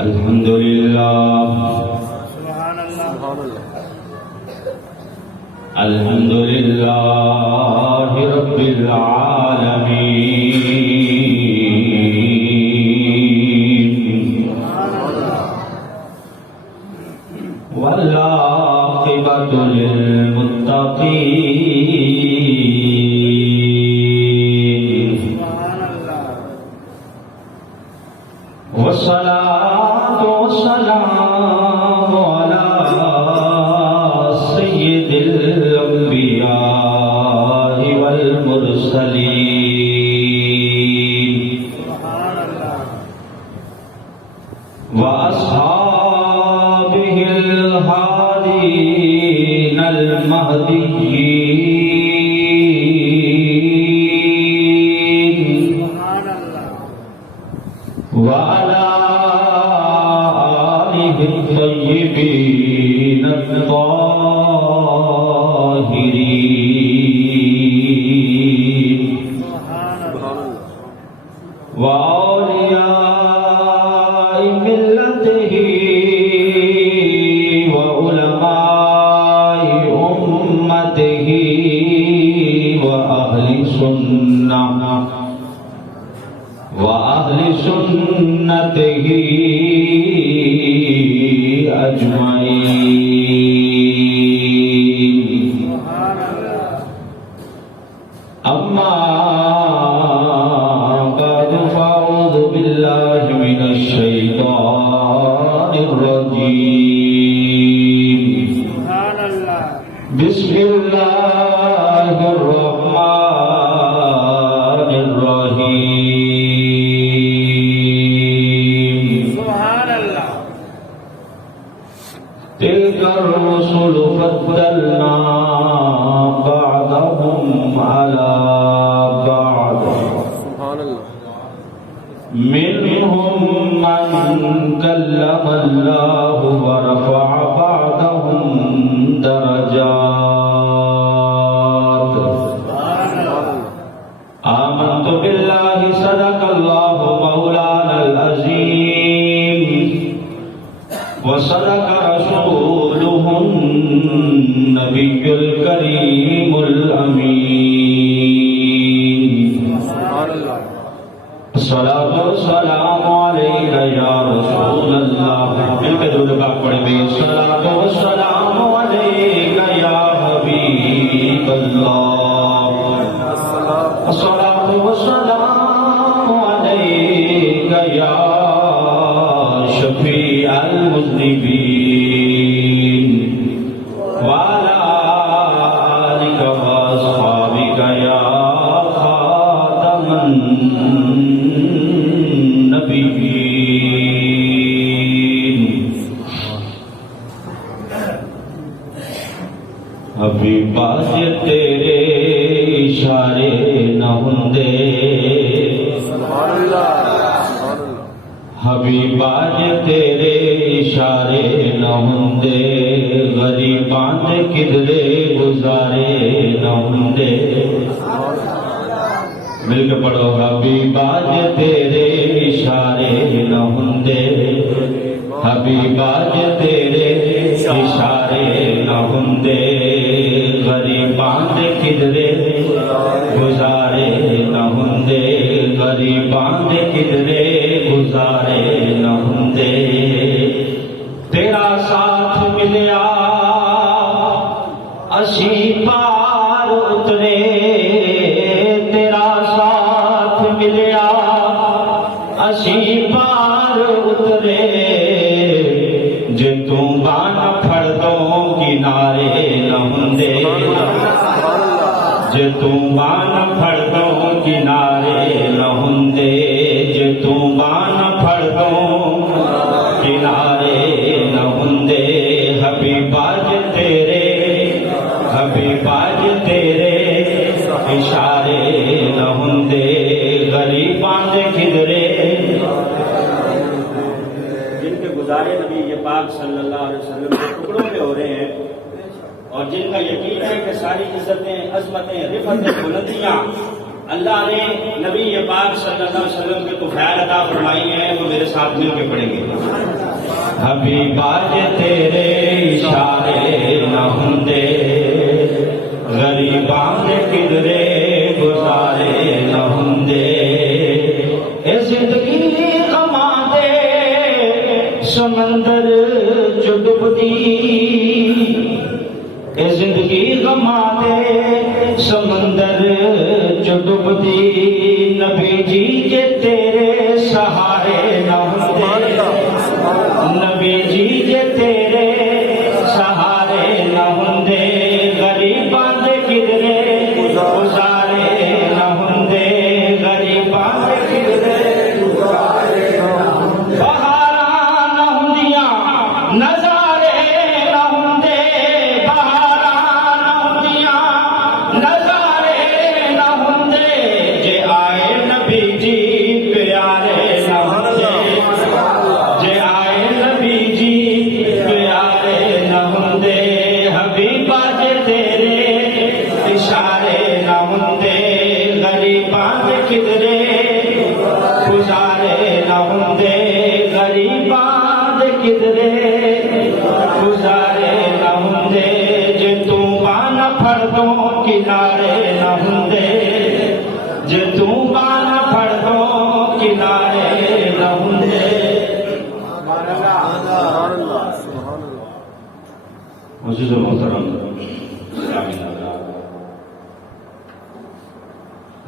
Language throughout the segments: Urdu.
الحمد للہ الحمد للہ رب العالمین والعاقبۃ للمتقین والصلاة والسلام على سید الانبیاء والمرسلین واصحابہ الہادین المہدیین وعلى آلہ الطیبین الطاہرین وأولیاء ملتہ وعلماء امتہ وأهل سنته أجمعين أما بعد فأعوذ بالله من الشيطان الرجيم بسم الله الرحمن الرحيم تلك الرسل فضلنا بعضهم على بعض منهم من كلم الله ورفع بعضهم درجات آمنت بالله صدق الله مولانا العظيم وصدق رسوله النبي الكريم الأمين الصلاة والسلام عليك يا رسول الله مل کے درود پاک پڑھیں گے الصلاة والسلام عليك يا حبيب الله الصلاة والسلام عليك يا شفيع المذنبين وعلى آلك وأصحابك يا خاتم النبيين حبیب باز تیرے اشارے نہ ہوندے حبیب باز تیرے اشارے نہ ہوندے غریباں دے کدرے گزارے نہ ہوندے مل کے پڑھو حبیب باز تیرے اشارے نہ ہوندے حبیب باز تیرے اشارے نہ ہوندے غریباں دے کدرے گزارے نہ ہوندے غریباں دے کدرے گزارے نہ ہوندے تیرا ساتھ ملیا اسی پار اترے تیرا ساتھ ملیا اسی پار اترے جے توں بان پھڑ دو کنارے نہ ہوندے جے توں بان پھڑ دو کنارے نہ ہوندے جے توں بان پھڑ دو کنارے نہ ہوندے حبیب باج تیرے حبیب باج تیرے اشارے نہ ہوندے غریباں دے کدرے جن کے گزارے نبی یہ پاک صلی اللہ علیہ وسلم کے ٹکڑوں پہ ہو رہے ہیں اور جن کا یقین ہے کہ ساری عزتیں عظمتیں رفعتیں بلندیاں اللہ نے نبی پاک صلی اللہ علیہ وسلم کے طفیل عطا فرمائی ہیں، وہ میرے ساتھ مل کے پڑھیں گے۔ حبیبا جے تیرے اشارے نہ ہوندے، غریباں دے کدرے گزارے نہ ہوندے، اے زندگی غماں دے سمندر جو ڈبدی، اے زندگی غماں دے سمندر جو ڈبدی، نبی جی کے تیرے سہارے نہ ہوندے، نبی جی کے تیرے سہارے نہ ہوندے، غریباں دے کدرے گزارے نہ ہوندے، غریباں دے کدرے گزارے نہ ہوندے، بہاراں نہ ہوندیاں نظارے نہ ہوندے، بہاراں نہ ہوندیاں نظارے نہ ہوندے، جے آئے نبی جی پیارے نہ ہوندے، جے آئے نبی جی پیارے نہ ہوندے، حبیبا جے تیرے اشارے نہ ہوندے، غریباں دے کدرے گزارے نہ ہوندے، غریباں دے کدرے گزارے نہ ہوندے، جے تو بان پھڑ دو کنارے نہ ہوندے، جے تو بان پھڑ دو کنارے نہ ہوندے۔ عزیز و محترم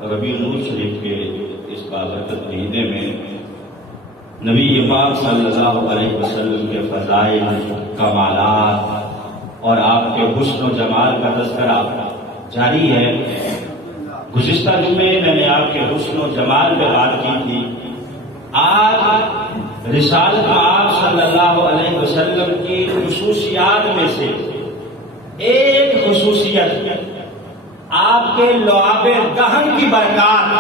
ربیع الاول شریف کے اس بابرکت مہینے میں نبی پاک صلی اللہ علیہ وسلم کے فضائل، کمالات اور آپ کے حسن و جمال کا تذکرہ جاری ہے۔ گزشتہ جمعے میں نے آپ کے حسن و جمال پہ بات کی تھی۔ آج رسالت آپ صلی اللہ علیہ وسلم کی خصوصیات میں سے ایک خصوصیت آپ کے لعاب دہن کی برکات،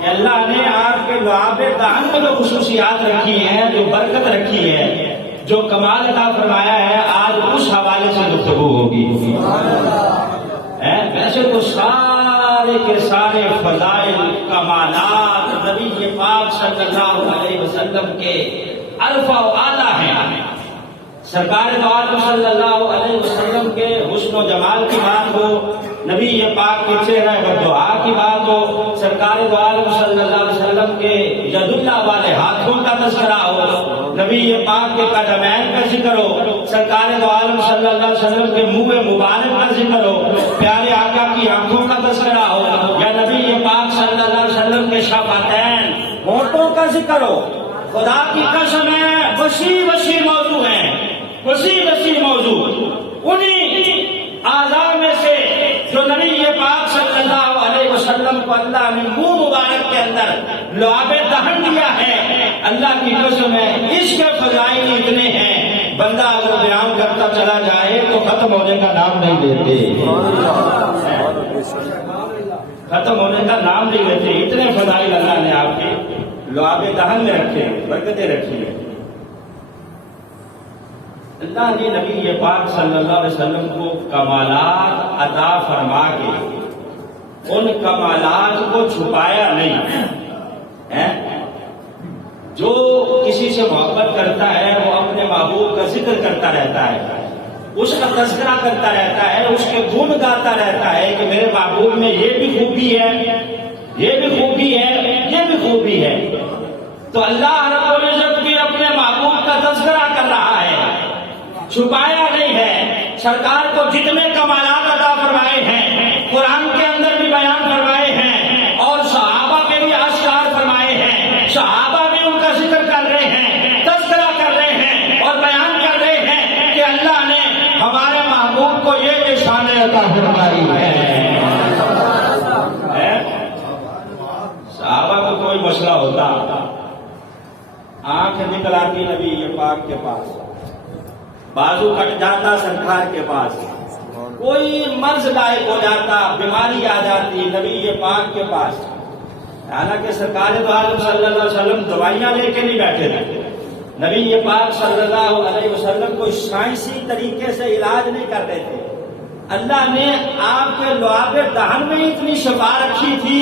کہ اللہ نے آپ کے لعاب دہن میں جو خصوصیات رکھی ہیں، جو برکت رکھی ہے، جو کمال عطا فرمایا ہے، آج اس حوالے سے گفتگو ہوگی۔ ویسے تو سارے کے سارے فضائل، کمالات نبی پاک صلی اللہ علیہ وسلم کے الفا و اعلیٰ ہیں۔ سرکار دو عالم صلی اللہ علیہ وسلم کے حسن و جمال کی بات ہو، نبی پاک کے چہرہ بدعا کی بات ہو، سرکار دو عالم صلی اللہ علیہ وسلم کے ید اللہ والے ہاتھوں کا تذکرہ ہو، نبی پاک کے قدمین کا ذکر ہو، سرکار دو عالم صلی اللہ علیہ وسلم کے منہ مبارک کا ذکر ہو، پیارے آقا کی آنکھوں کا تذکرہ ہو، یا نبی پاک صلی اللہ علیہ وسلم کے شفتین ہونٹوں کا ذکر ہو، خدا کی قسم ہے وسیع موضوع ہے، وسیع موضوع۔ انہی اعضاء میں سے جو نبی پاک صلی اللہ علیہ وسلم کو اللہ نے منہ مبارک کے اندر لعاب دہن دیا ہے، اللہ کی قسم ہے اس کے فضائل اتنے ہیں، بندہ اگر بیان کرتا چلا جائے تو ختم ہونے کا نام نہیں لیتے، ختم ہونے کا نام نہیں لیتے، اتنے فضائل اللہ نے آپ کے لعاب دہن میں رکھے ہیں، برکتیں رکھی ہیں۔ اللہ نے نبی پاک صلی اللہ علیہ وسلم کو کمالات عطا فرما کے ان کمالات کو چھپایا نہیں۔ جو کسی سے محبت کرتا ہے وہ اپنے محبوب کا ذکر کرتا رہتا ہے، اس کا تذکرہ کرتا رہتا ہے، اس کے گن گاتا رہتا ہے کہ میرے محبوب میں یہ بھی خوبی ہے، یہ بھی خوبی ہے، یہ بھی خوبی ہے۔ تو اللہ رب العزت بھی اپنے محبوب کا تذکرہ کر رہا ہے، چھپایا نہیں ہے۔ سرکار کو جتنے کمالات عطا فرمائے ہیں قرآن کے اندر بھی بیان فرمائے ہیں، اور صحابہ میں بھی آشکار فرمائے ہیں، صحابہ بھی ان کا ذکر کر رہے ہیں، تذکرہ کر رہے ہیں اور بیان کر رہے ہیں کہ اللہ نے ہمارے محبوب کو یہ شان عطا فرمائی ہے۔ صحابہ کو کوئی مسئلہ ہوتا، آنکھ نکل آتی نبی پاک کے پاس، بازو کٹ جاتا سرکار کے پاس، کوئی مرض لائق ہو جاتا، بیماری آ جاتی نبی پاک کے پاس۔ حالانکہ سرکار دو عالم صلی اللہ علیہ وسلم دوائیاں لے کے نہیں بیٹھے تھے، نبی پاک صلی اللہ علیہ وسلم کو سائنسی طریقے سے علاج نہیں کرتے تھے، اللہ نے آپ کے لعاب دہن میں اتنی شفا رکھی تھی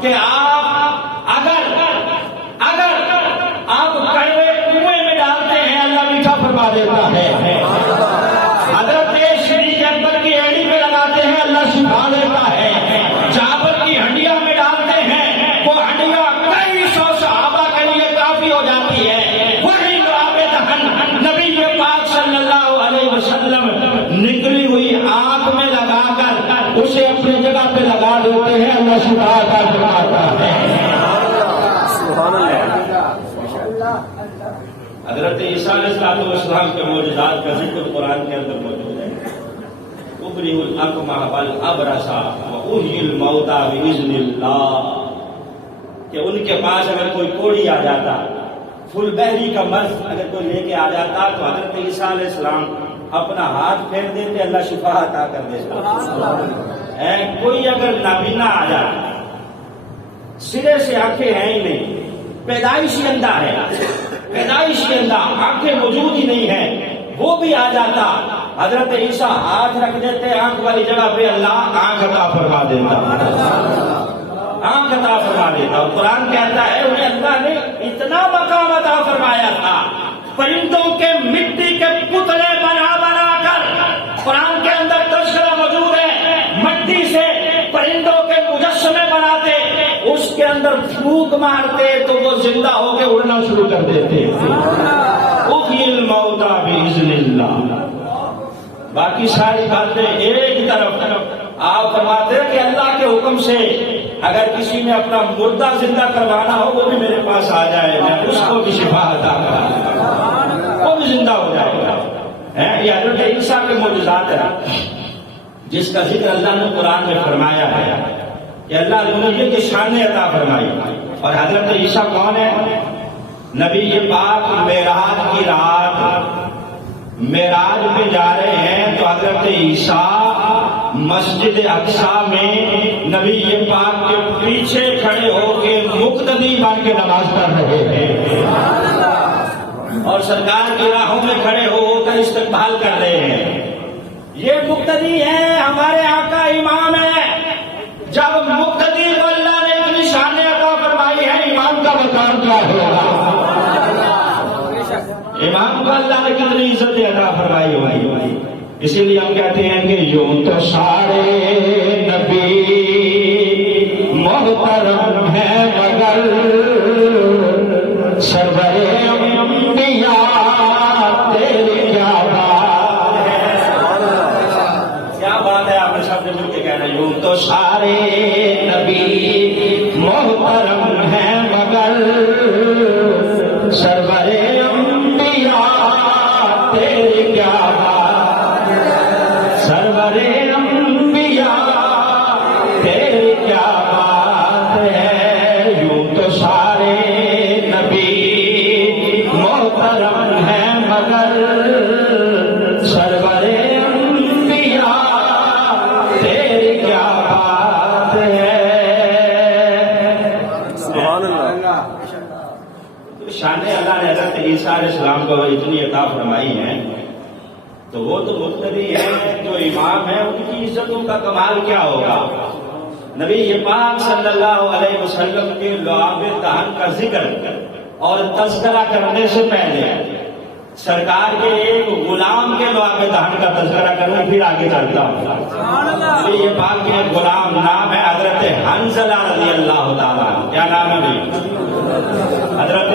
کہ آپ اگر آپ کڑوے کنویں میں ڈالتے ہیں اللہ میٹھا فرما دیتا ہے. حضرت شریف اکبر کی ایڑی پہ لگاتے ہیں اللہ شفا دیتا ہے. جابر کی ہنڈیا میں ڈالتے ہیں وہ ہنڈیا کئی سو صحابہ کے لیے کافی ہو جاتی ہے. وہی لعاب دہن نبی پاک صلی اللہ علیہ وسلم نکلی ہوئی آنکھ میں لگا کر اسے اپنی جگہ پہ لگا دیتے ہیں اللہ شفا عطا فرماتا ہے. حضرت عیسیٰ علیہ السلام کے معجزات کا ذکر قرآن کے اندر موجود ہے. ابری الاکمہ والابرص واحیی الموتى باذن اللہ، کہ ان کے پاس اگر کوئی کوڑی آ جاتا، فل بحری کا مرض اگر کوئی لے کے آ جاتا تو حضرت عیسیٰ علیہ السلام اپنا ہاتھ پھیر دیتے اللہ شفا عطا کر دیتا. کوئی اگر نابینا آ جاتا، سرے سے آنکھیں ہیں ہی نہیں، پیدائشی اندھا ہے، پیدائشی اندھا، آنکھیں موجود ہی نہیں ہے، وہ بھی آ جاتا، حضرت عیسیٰ ہاتھ رکھ دیتے آنکھ والی جگہ پہ اللہ آنکھ عطا فرما دیتا، آنکھ عطا فرما دیتا. اور قرآن کہتا ہے انہیں اللہ نے اتنا مقام عطا فرمایا تھا، پرندوں کے مٹی کے پتلے بنا کر، قرآن کے اندر تذکرہ موجود ہے، مٹی سے پرندوں کے مجسمے بناتے، اس کے اندر پھونک مارتے تو وہ زندہ ہو کے اڑنا شروع کر دیتے. احیی الموتى باذن اللہ. باقی ساری باتیں ایک طرف، آپ فرماتے ہیں کہ اللہ کے حکم سے اگر کسی نے اپنا مردہ زندہ کروانا ہو وہ بھی میرے پاس آ جائے، میں اس کو بھی شفا عطا کروں، وہ بھی زندہ ہو جائے گا. یہ حضرت عیسیٰ کے معجزات ہیں جس کا ذکر اللہ نے قرآن میں فرمایا ہے کہ اللہ نے انہیں یہ شان عطا فرمائی. اور حضرت عیسیٰ کون ہے؟ نبی پاک معراج کی رات معراج پہ جا رہے ہیں تو حضرت عیسیٰ مسجد اقصیٰ میں نبی پاک کے پیچھے کھڑے ہو کے مقتدی بن کے نماز پڑھ رہے ہیں اور سرکار کی راہوں میں کھڑے ہو کر استقبال کر رہے ہیں. یہ مقتدی ہے، ہمارے آقا امام ہے. جب مقتدی کو اللہ نے اتنی شان عطا فرمائی ہے، امام کا مقام کیا ہوگا؟ امام کو اللہ نے کتنی عزت عطا فرمائی ہوئی. اسی لیے ہم کہتے ہیں کہ یوں تو سارے نبی محترم ہیں مگر سرور انبیاء تیری کیا بات ہے. کیا بات ہے، آپ نے سب نے مل کے کہنا یوں تو سارے نبی محترم ہیں مگر سرور انبیاء تیری کیا بات ہے. سرور انبیاء تیری کیا بات ہے. یوں تو سارے نبی محترم ہیں مگر سرور انبیاء تیری کیا بات ہے. سبحان اللہ. شان اللہ نے حضرت عیسیٰ علیہ السلام کو اتنی عطا فرمائی ہے تو وہ تو مقتدی ہے، جو امام ہے ان کی عزتوں کا کمال کیا ہوگا. نبی پاک صلی اللہ علیہ وسلم کے لعاب دہن کا ذکر اور تذکرہ کرنے سے پہلے سرکار کے ایک غلام کے لعاب دہن کا تذکرہ کروں پھر آگے چلتا ہوں. نبی پاک کے ایک غلام نام ہے حضرت حنظلہ رضی اللہ تعالیٰ. کیا نام ہے بھائی؟ حضرت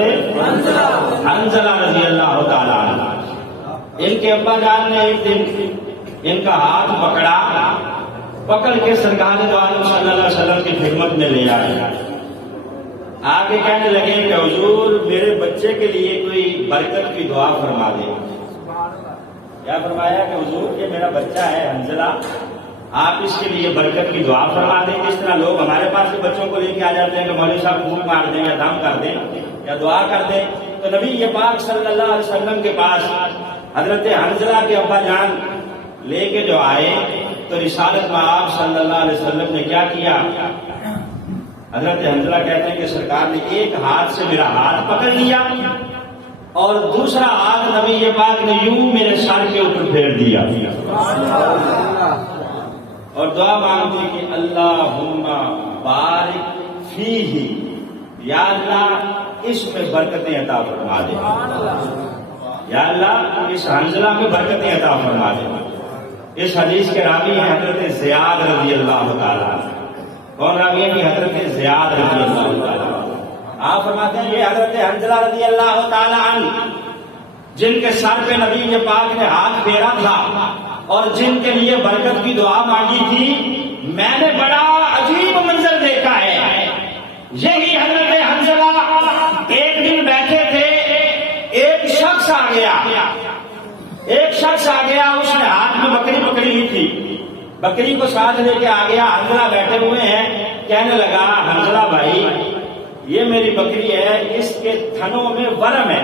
حنظلہ رضی اللہ تعالیٰ. ان کے ابا جان نے ایک دن ان کا ہاتھ پکڑ کے سرکار دو عالم صلی اللہ علیہ وسلم کی خدمت میں لے آئے. آگے کہنے لگے کہ حضور میرے بچے کے لیے کوئی برکت کی دعا فرما دیں. کیا فرمایا کہ حضور یہ میرا بچہ ہے حنظلہ، آپ اس کے لیے برکت کی دعا فرما دیں. جس طرح لوگ ہمارے پاس سے بچوں کو لے کے آ جاتے ہیں کہ مولوی صاحب پھونک مار دیں یا دم کر دیں یا دعا کر دیں، تو نبی پاک صلی اللہ علیہ وسلم کے پاس حضرت حنظلہ کے ابا جان لے کے جو آئے تو رسالت میں آپ صلی اللہ علیہ وسلم نے کیا کیا؟ حضرت حنظلہ کہتے ہیں کہ سرکار نے ایک ہاتھ سے میرا ہاتھ پکڑ لیا اور دوسرا ہاتھ نبی پاک نے یوں میرے سر کے اوپر پھیر دیا اور دعا مانگی کہ اللہم بارک فیہ، یا اللہ اس میں برکتیں عطا فرما دے، یا اللہ اس حنظلہ میں برکتیں عطا فرما دے۔ اس حدیث کے راوی ہیں حضرت زیاد رضی اللہ تعالیٰ عنہ۔ کون راوی ہے؟ حضرت زیاد رضی اللہ تعالیٰ عنہ۔ آپ فرماتے ہیں یہ حضرت حنظلہ رضی اللہ تعالیٰ عنہ جن کے سر پہ نبی پاک نے ہاتھ پھیرا تھا اور جن کے لیے برکت کی دعا مانگی تھی، میں نے بڑا عجیب منظر دیکھا ہے۔ یہی حضرت حنظلہ ایک دن بیٹھے تھے، ایک شخص آ گیا، اس نے ہاتھ میں بکری پکڑی ہوئی تھی، بکری کو ساتھ لے کے آ گیا۔ حنظلہ بیٹھے ہوئے ہیں، کہنے لگا حنظلہ بھائی یہ میری بکری ہے، اس کے تھنوں میں ورم ہے،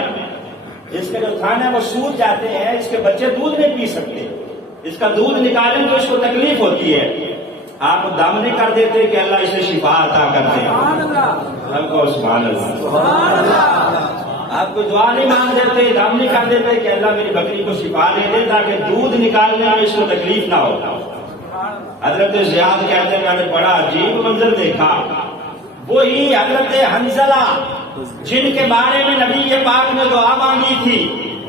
اس کے جو تھن ہے وہ سوج جاتے ہیں، اس کے بچے دودھ نہیں پی سکتے، اس کا دودھ نکالیں تو اس کو تکلیف ہوتی ہے، آپ دم نہیں کر دیتے کہ اللہ اسے شفا عطا کرتے ہیں؟ ہم کو سبحان اللہ، آپ کو دعا نہیں مانگ دیتے، دم نہیں کر دیتے کہ اللہ میری بکری کو شفا دے دے تاکہ دودھ نکالنے میں اس کو تکلیف نہ ہو۔ حضرت زیاد کہتے ہیں میں نے بڑا عجیب منظر دیکھا، وہی حضرت حنظلہ جن کے بارے میں نبی پاک نے دعا مانگی تھی،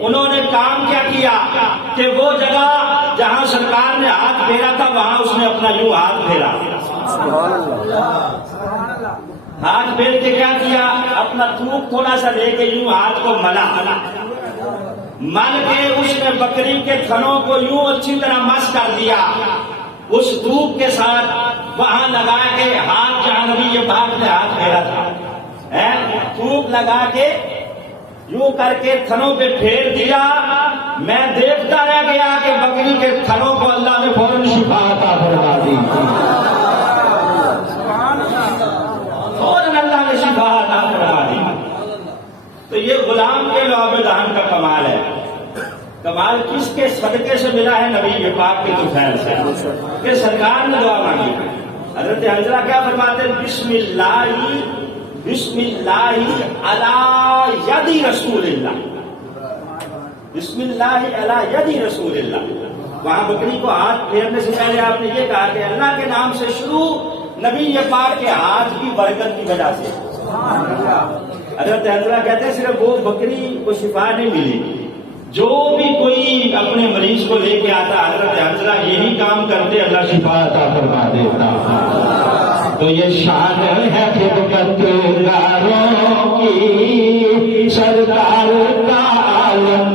انہوں نے کام کیا کیا کہ وہ جگہ جہاں سرکار نے ہاتھ پھیرا تھا وہاں اس نے اپنا یوں ہاتھ پھیرا، ہاتھ پھیر کے کیا کیا، اپنا تھوک تھوڑا سا لے کے یوں ہاتھ کو ملا، مل کے اس نے بکری کے تھنوں کو یوں اچھی طرح مس کر دیا، اس تھوک کے ساتھ وہاں لگا کے ہاتھ جہاں نبی پاک نے ہاتھ پھیرا تھا، تھوک لگا کے یوں کر کے تھنوں پہ پھیر دیا۔ میں دیکھتا رہ گیا کہ بکری کے تھنوں کو اللہ نے فوراً شفا عطا فرما دی، فوراً اللہ نے شفا عطا فرما دی۔ تو یہ غلام کے لعاب دہن کا کمال ہے۔ کمال کس کے صدقے سے ملا ہے؟ نبی پاک کے طفیل سے، کہ سرکار نے دعا مانگی۔ حضرت حنظلہ کیا فرماتے ہیں؟ بسم اللہ علی یدی رسول اللہ، بسم اللہ علی یدی رسول اللہ۔ وہاں بکری کو ہاتھ پھیرنے سے پہلے آپ نے یہ کہا کہ اللہ کے نام سے شروع، نبی پاک کے ہاتھ کی برکت کی وجہ سے۔ حضرت حنظلہ کہتے ہیں صرف وہ بکری کو شفا نہیں ملی، جو بھی کوئی اپنے مریض کو لے کے آتا حضرت حنظلہ یہی کام کرتے، اللہ شفا عطا فرما دیتا۔ تو یہ شان ہے خدمت گاروں کی، سرکار کا عالم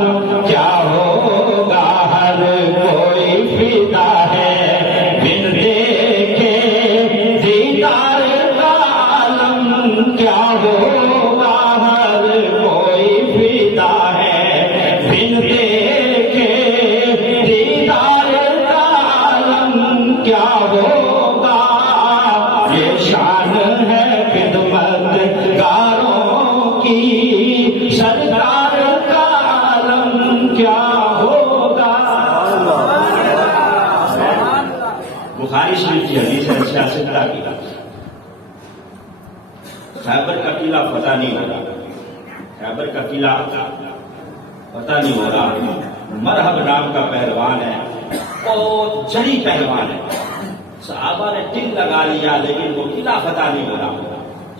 کیا ہوگا، ہر کوئی فدا ہے بن دیکھے دیدار کا عالم کیا ہوگا، ہر کوئی فدا ہے بن دیکھے دیدار کا عالم کیا ہوگا۔ یہ شان ہے خدمت گاروں کی، سرکار کا عالم کیا ہوگا۔ بخاری شریف کی حدیث ہے، سیاست کی، خیبر کا قلعہ فتح نہیں ہو رہا، خیبر کا قلعہ فتح نہیں ہو رہا۔ مرحب نام کا پہلوان ہے، بہت جڑی پہلوان ہے، صحابہ نے ٹک لگا لیا لیکن وہ قلعہ فتح نہیں ہو رہا۔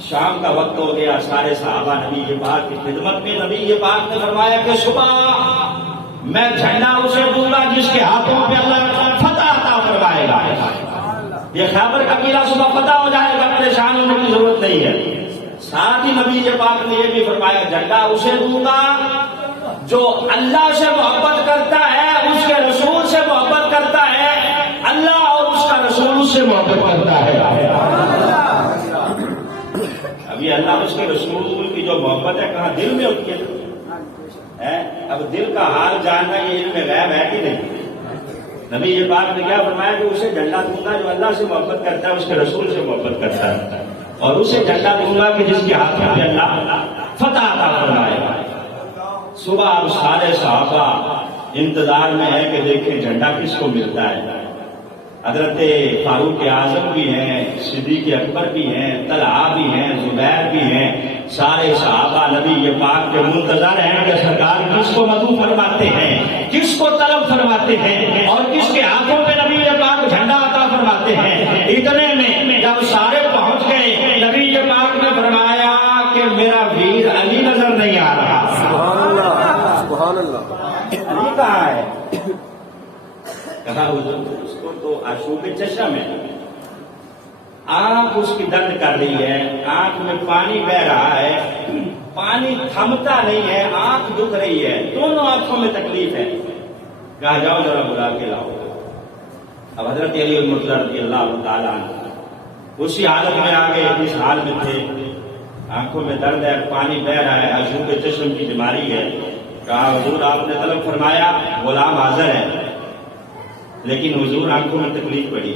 شام کا وقت ہو گیا، سارے صحابہ نبی پاک کی خدمت میں۔ نبی پاک نے فرمایا کہ صبح میں جھنڈا اسے دوں گا جس کے ہاتھوں پہ اللہ فتح عطا فرمائے گا۔ یہ خیبر کا قلعہ صبح فتح ہو جائے گا، پریشان ہونے کی ضرورت نہیں ہے۔ ساتھ ہی نبی پاک نے یہ بھی فرمایا جھنڈا اسے دوں گا جو اللہ سے محبت کرتا ہے، اس کے رسول سے محبت کرتا ہے، اللہ اور اس کا رسول اس سے محبت کرتا ہے۔ ابھی اللہ اس کے رسول کی جو محبت ہے کہاں دل میں ہوتی ہے، اب دل کا حال جاننا یہ علم غیب ہے کہ نہیں؟ نبی یہ بات نے کیا فرمایا کہ اسے جھنڈا دوں گا جو اللہ سے محبت کرتا ہے، اس کے رسول سے محبت کرتا ہے، اور اسے جھنڈا دوں گا کہ جس کے ہاتھ میں اللہ فتح عطا فرمائے گا۔ صبح اب سارے صحابہ انتظار میں ہے کہ دیکھیں جھنڈا کس کو ملتا ہے۔ حضرت فاروق اعظم بھی ہیں، صدیق اکبر بھی ہیں، طلحہ بھی ہیں، زبیر بھی ہیں، سارے صحابہ نبی پاک کے منتظر ہیں کہ سرکار کس کو مدعو فرماتے ہیں، کس کو طلب فرماتے ہیں اور کس کے ہاتھوں پہ نبی پاک جھنڈا عطا فرماتے ہیں۔ اتنے میں جب سارے پہنچ گئے، نبی پاک نے فرمایا کہ میرا ویر علی نظر نہیں آ رہا۔ سبحان اللہ، سبحان اللہ۔ علی کہاں ہے؟ کہا حضور اس کو تو آشوب چشم ہے، آنکھ اس کی درد کر رہی ہے، آنکھ میں پانی بہ رہا ہے، پانی تھمتا نہیں ہے، آنکھ دکھ رہی ہے، دونوں آنکھوں میں تکلیف ہے۔ کہا جاؤ ذرا بلا کے لاؤ۔ اب حضرت علی المرتضی رضی اللہ تعالیٰ عنہ اسی حالت میں آگے، اس حال میں تھے، آنکھوں میں درد ہے، پانی بہ رہا ہے، آشوب چشم کی بیماری ہے۔ کہا حضور آپ نے طلب فرمایا، غلام حاضر ہے، لیکن حضور آنکھوں میں تکلیف پڑی۔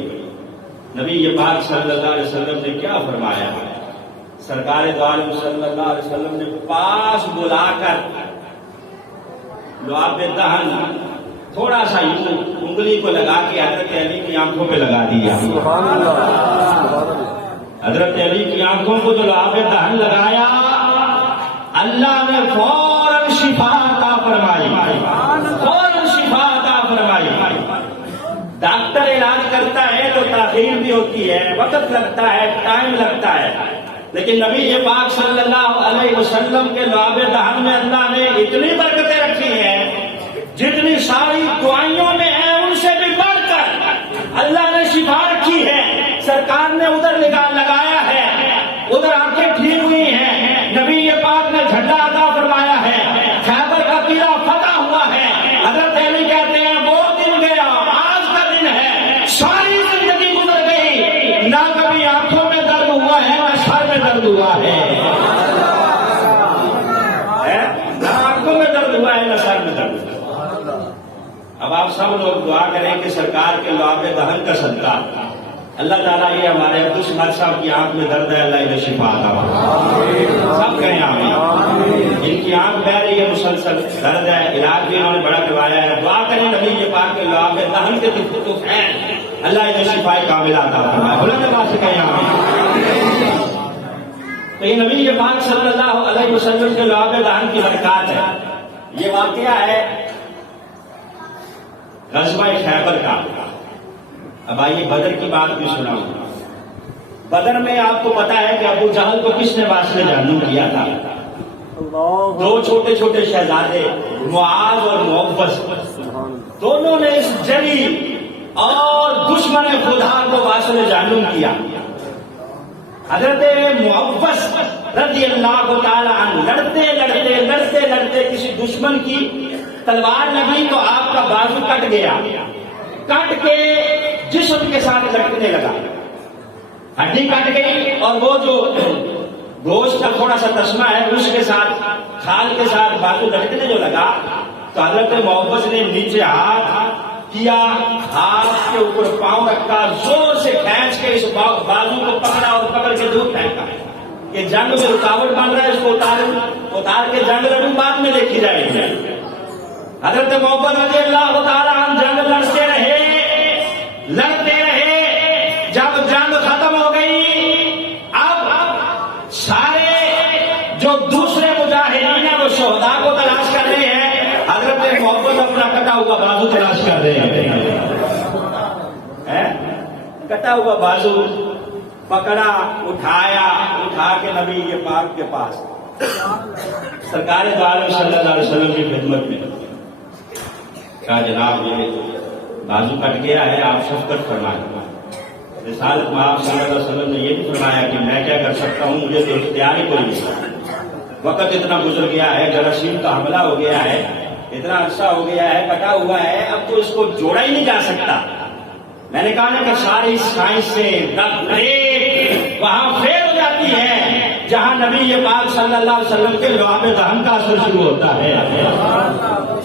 نبی یہ پاک صلی اللہ علیہ وسلم نے کیا فرمایا؟ سرکار دو عالم صلی اللہ علیہ وسلم نے پاس بلا کر لعاب دہن تھوڑا سا یوں انگلی کو لگا کے حضرت علی کی آنکھوں پہ لگا دیا۔ سبحان اللہ، سبحان اللہ۔ حضرت علی کی آنکھوں کو جو لعاب دہن لگایا، اللہ نے فوراً شفا عطا فرمائی، فوراً شفا عطا فرمائی۔ ڈاکٹر علاج کرتا ہے تو تاخیر بھی ہوتی ہے، وقت لگتا ہے، ٹائم لگتا ہے، لیکن نبی پاک صلی اللہ علیہ وسلم کے لعاب دہن میں اللہ نے اتنی برکتیں رکھی ہیں، جتنی ساری دعائیوں میں ہیں ان سے بھی بڑھ کر اللہ نے شفا رکھی ہے۔ سرکار نے ادھر لگایا ہے، ادھر آنکھیں ٹھیک ہوئی ہیں، نبی پاک نے جھنڈا عطا فرمایا ہے، خیبر کا قلعہ فتح ہوا ہے۔ حضرت علی کہتے ہیں وہ دن گیا، آج کا دن ہے، ساری زندگی گزر گئی، نہ کبھی آنکھوں میں درد ہوا ہے نہ سر میں درد ہوا ہے، نہ آنکھوں میں درد ہوا ہے نہ سر میں درد ہوا ہے۔ اب آپ سب لوگ دعا کریں کہ سرکار کے لعاب دہن کا صدقہ اللہ تعالیٰ یہ ہمارے عبدالسمد صاحب کی آنکھ میں درد ہے، اللہ انہیں شفا عطا فرمائے۔ سب کہیں آمین۔ جن کی آنکھ بہ رہی ہے، مسلسل درد ہے، علاج بھی انہوں نے بڑا کروایا ہے، دعا کریں نبی پاک کے لعاب دہن کے لطف ہے، اللہ انہیں شفا کاملہ عطا فرمائے۔ بلند آواز سے کہیں آمین۔ تو یہ نبی پاک صلی اللہ علیہ وسلم کے لعاب دہن کی برکات ہے۔ یہ واقعہ ہے غزوہ خیبر کا۔ اب آئیے بدر کی بات بھی سناؤں۔ بدر میں آپ کو پتا ہے کہ ابو جہل کو کس نے واسطے جہنم کیا تھا؟ دو چھوٹے چھوٹے شہزادے معاذ اور موفز، دونوں نے اس جلی اور دشمن خدا کو واسطے جہنم کیا۔ حضرت موفز رضی اللہ تعالی عنہ لڑتے لڑتے لڑتے لڑتے کسی دشمن کی تلوار لگی تو آپ کا بازو کٹ گیا، کٹ کے جسم کے ساتھ لٹکنے لگا، ہڈی کٹ گئی اور وہ جو گوشت کا تھوڑا سا تسمہ ہے اس کے ساتھ کھال کے ساتھ بازو لٹکنے جو لگا تو حضرت محبت نے نیچے ہاتھ کیا، ہاتھ کے اوپر پاؤں رکھا، زور سے کھینچ کے اس بازو کو پکڑا اور پکڑ کے دور پھینکا کہ جنگ میں رکاوٹ بن رہا ہے، اس کو اتار کے جنگ لڑوں، بعد میں دیکھی جائے گی۔ حضرت محبت رضی اللہ تعالیٰ عنہ جنگ لڑتے رہے، جب جنگ ختم ہو گئی، اب سارے جو دوسرے مجاہدین ہیں وہ شہداء کو تلاش کر رہے ہیں، حضرت محبت اپنا کٹا ہوا بازو تلاش کر رہے ہیں، کٹا ہوا بازو پکڑا، اٹھایا، اٹھا کے نبی پاک کے پاس سرکار دو عالم صلی اللہ علیہ وسلم کی خدمت میں کہا جناب یہ بازو کٹ گیا ہے، آپ شفقت فرمائیں۔ رسالت میں آپ صلی اللہ علیہ وسلم نے یہ بھی فرمایا کہ میں کیا کر سکتا ہوں، مجھے تو اختیار ہی کوئی نہیں، وقت اتنا گزر گیا ہے، جراثیم کا حملہ ہو گیا ہے، اتنا عرصہ ہو گیا ہے، کٹا ہوا ہے، اب تو اس کو جوڑا ہی نہیں جا سکتا۔ میں نے کہا نا کہ ساری سائنس سے وہاں فیل ہو جاتی ہے جہاں نبی پاک صلی اللہ علیہ وسلم کے لعاب دہن کا اثر شروع ہوتا ہے۔